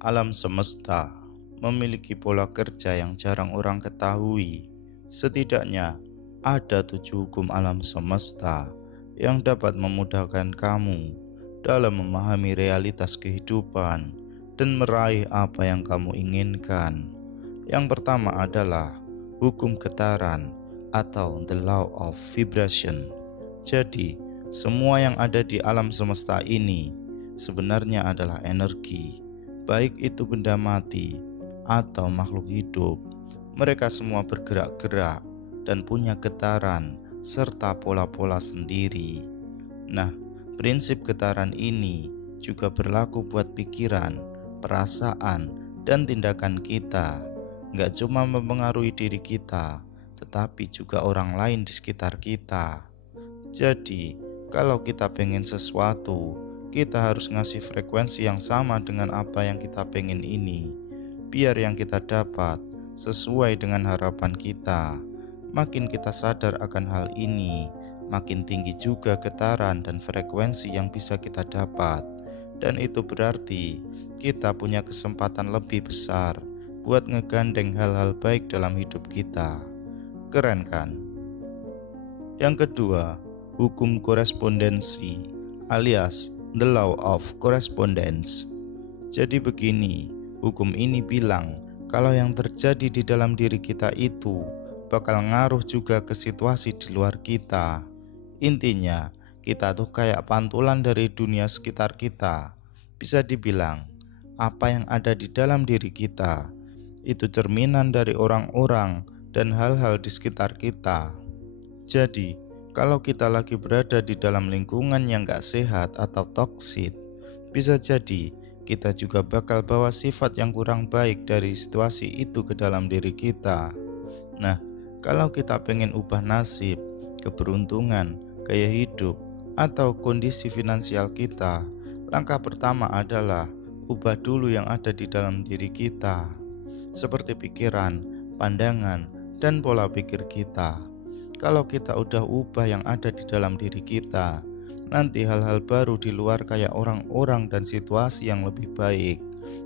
Alam semesta memiliki pola kerja yang jarang orang ketahui. Setidaknya ada 7 hukum alam semesta yang dapat memudahkan kamu dalam memahami realitas kehidupan dan meraih apa yang kamu inginkan. Yang pertama adalah hukum getaran atau the law of vibration. Jadi, semua yang ada di alam semesta ini sebenarnya adalah energi, baik itu benda mati atau makhluk hidup. Mereka semua bergerak-gerak dan punya getaran serta pola-pola sendiri. Nah, prinsip getaran ini juga berlaku buat pikiran, perasaan, dan tindakan kita. Nggak cuma mempengaruhi diri kita, tetapi juga orang lain di sekitar kita. Jadi, kalau kita pengen sesuatu, kita harus ngasih frekuensi yang sama dengan apa yang kita pengen ini, biar yang kita dapat sesuai dengan harapan kita. Makin kita sadar akan hal ini, makin tinggi juga getaran dan frekuensi yang bisa kita dapat. Dan itu berarti kita punya kesempatan lebih besar buat ngegandeng hal-hal baik dalam hidup kita. Keren kan? Yang kedua, hukum korespondensi alias the law of correspondence. Jadi begini, hukum ini bilang kalau yang terjadi di dalam diri kita itu bakal ngaruh juga ke situasi di luar kita. Intinya, kita tuh kayak pantulan dari dunia sekitar kita. Bisa dibilang, apa yang ada di dalam diri kita itu cerminan dari orang-orang dan hal-hal di sekitar kita. Jadi, kalau kita lagi berada di dalam lingkungan yang gak sehat atau toksik, bisa jadi kita juga bakal bawa sifat yang kurang baik dari situasi itu ke dalam diri kita. Nah, kalau kita pengen ubah nasib, keberuntungan, gaya hidup, atau kondisi finansial kita, langkah pertama adalah ubah dulu yang ada di dalam diri kita, seperti pikiran, pandangan, dan pola pikir kita. Kalau kita udah ubah yang ada di dalam diri kita, nanti hal-hal baru di luar kayak orang-orang dan situasi yang lebih baik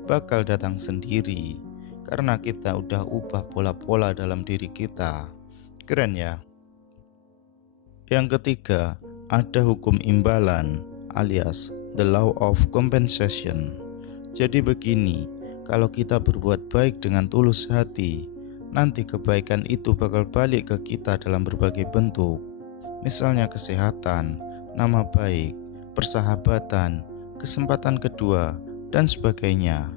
bakal datang sendiri, karena kita udah ubah pola-pola dalam diri kita. Keren ya? Yang ketiga, ada hukum imbalan alias the law of compensation. Jadi begini, kalau kita berbuat baik dengan tulus hati, nanti kebaikan itu bakal balik ke kita dalam berbagai bentuk. Misalnya kesehatan, nama baik, persahabatan, kesempatan kedua, dan sebagainya.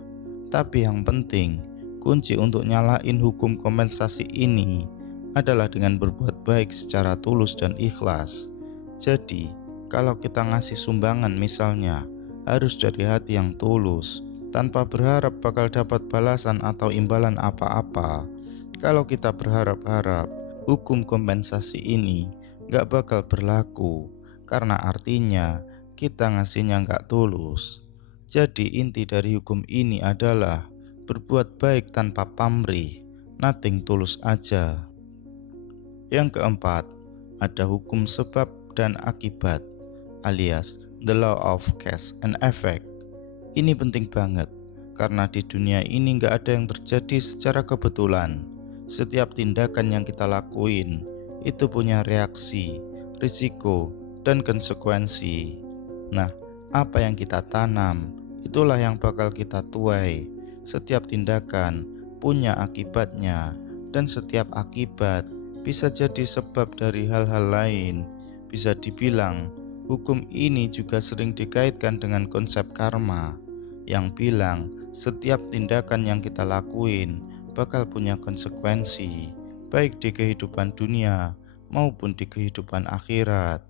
Tapi yang penting, kunci untuk nyalain hukum kompensasi ini adalah dengan berbuat baik secara tulus dan ikhlas. Jadi, kalau kita ngasih sumbangan misalnya, harus dari hati yang tulus, tanpa berharap bakal dapat balasan atau imbalan apa-apa. Kalau kita berharap-harap, hukum kompensasi ini gak bakal berlaku, karena artinya kita ngasihnya gak tulus. Jadi inti dari hukum ini adalah berbuat baik tanpa pamrih, nothing tulus aja. Yang keempat, ada hukum sebab dan akibat alias the law of cause and effect. Ini penting banget, karena di dunia ini gak ada yang terjadi secara kebetulan. Setiap tindakan yang kita lakuin itu punya reaksi, risiko, dan konsekuensi. Nah, apa yang kita tanam, itulah yang bakal kita tuai. Setiap tindakan punya akibatnya, dan setiap akibat bisa jadi sebab dari hal-hal lain. Bisa dibilang, hukum ini juga sering dikaitkan dengan konsep karma, yang bilang setiap tindakan yang kita lakuin bakal punya konsekuensi, baik di kehidupan dunia maupun di kehidupan akhirat.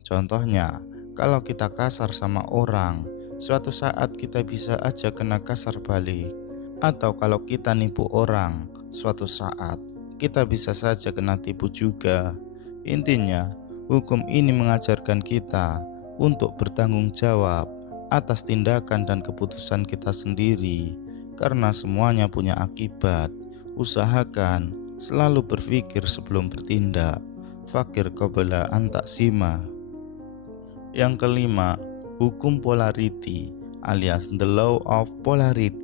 Contohnya, kalau kita kasar sama orang, suatu saat kita bisa aja kena kasar balik. Atau kalau kita nipu orang, suatu saat kita bisa saja kena tipu juga. Intinya, hukum ini mengajarkan kita untuk bertanggung jawab atas tindakan dan keputusan kita sendiri, karena semuanya punya akibat. Usahakan selalu berpikir sebelum bertindak. Fakir qabla an taksima. Yang kelima, hukum polarity alias the law of polarity.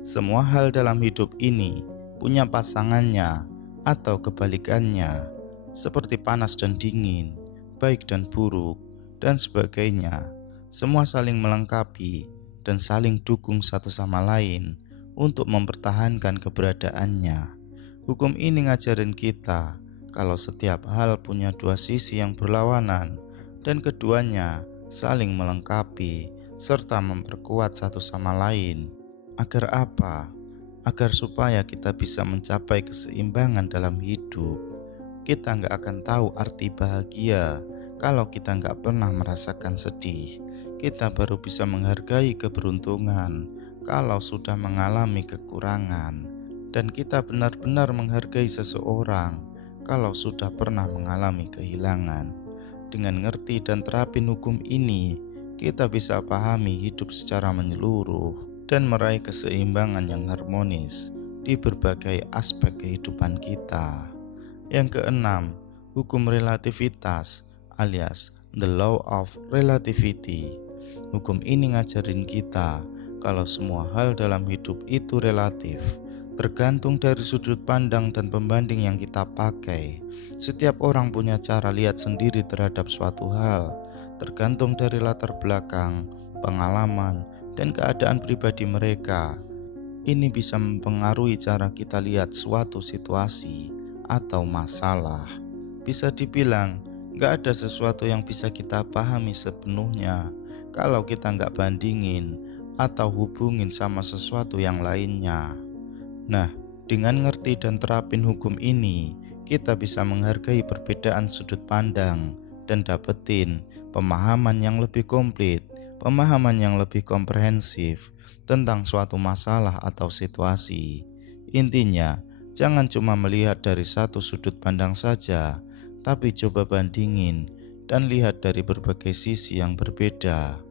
Semua hal dalam hidup ini punya pasangannya atau kebalikannya, seperti panas dan dingin, baik dan buruk, dan sebagainya. Semua saling melengkapi dan saling dukung satu sama lain untuk mempertahankan keberadaannya. Hukum ini ngajarin kita kalau setiap hal punya dua sisi yang berlawanan dan keduanya saling melengkapi serta memperkuat satu sama lain. Agar apa? Agar supaya kita bisa mencapai keseimbangan dalam hidup. Kita nggak akan tahu arti bahagia kalau kita nggak pernah merasakan sedih. Kita baru bisa menghargai keberuntungan kalau sudah mengalami kekurangan. Dan kita benar-benar menghargai seseorang kalau sudah pernah mengalami kehilangan. Dengan ngerti dan terapin hukum ini, kita bisa pahami hidup secara menyeluruh dan meraih keseimbangan yang harmonis di berbagai aspek kehidupan kita. Yang keenam, hukum relativitas alias the law of relativity. Hukum ini ngajarin kita kalau semua hal dalam hidup itu relatif, tergantung dari sudut pandang dan pembanding yang kita pakai. Setiap orang punya cara lihat sendiri terhadap suatu hal, tergantung dari latar belakang, pengalaman, dan keadaan pribadi mereka. Ini bisa mempengaruhi cara kita lihat suatu situasi atau masalah. Bisa dibilang, gak ada sesuatu yang bisa kita pahami sepenuhnya kalau kita gak bandingin atau hubungin sama sesuatu yang lainnya. Nah, dengan ngerti dan terapin hukum ini, kita bisa menghargai perbedaan sudut pandang dan dapetin pemahaman yang lebih komplit, pemahaman yang lebih komprehensif tentang suatu masalah atau situasi. Intinya, jangan cuma melihat dari satu sudut pandang saja, tapi coba bandingin dan lihat dari berbagai sisi yang berbeda.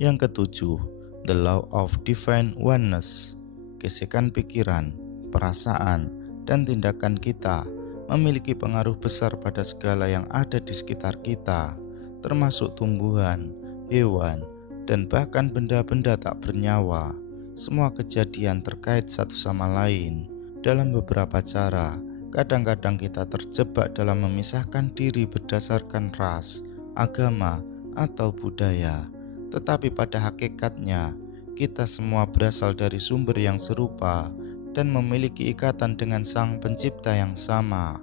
Yang ketujuh, the law of divine oneness. Gesekan pikiran, perasaan, dan tindakan kita memiliki pengaruh besar pada segala yang ada di sekitar kita, termasuk tumbuhan, hewan, dan bahkan benda-benda tak bernyawa. Semua kejadian terkait satu sama lain. Dalam beberapa cara, kadang-kadang kita terjebak dalam memisahkan diri berdasarkan ras, agama, atau budaya. Tetapi pada hakikatnya, kita semua berasal dari sumber yang serupa dan memiliki ikatan dengan Sang Pencipta yang sama.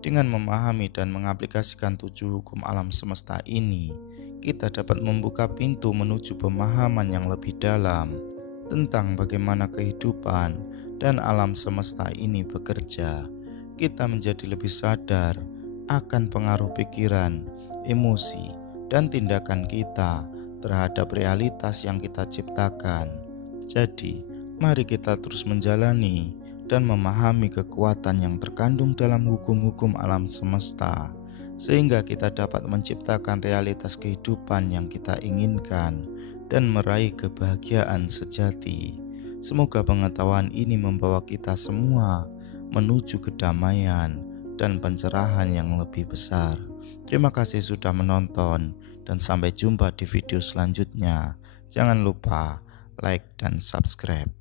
Dengan memahami dan mengaplikasikan 7 hukum alam semesta ini, kita dapat membuka pintu menuju pemahaman yang lebih dalam tentang bagaimana kehidupan dan alam semesta ini bekerja. Kita menjadi lebih sadar akan pengaruh pikiran, emosi, dan tindakan kita terhadap realitas yang kita ciptakan. Jadi, mari kita terus menjalani dan memahami kekuatan yang terkandung dalam hukum-hukum alam semesta, sehingga kita dapat menciptakan realitas kehidupan yang kita inginkan dan meraih kebahagiaan sejati. Semoga pengetahuan ini membawa kita semua menuju kedamaian dan pencerahan yang lebih besar. Terima kasih sudah menonton, dan sampai jumpa di video selanjutnya. Jangan lupa like dan subscribe.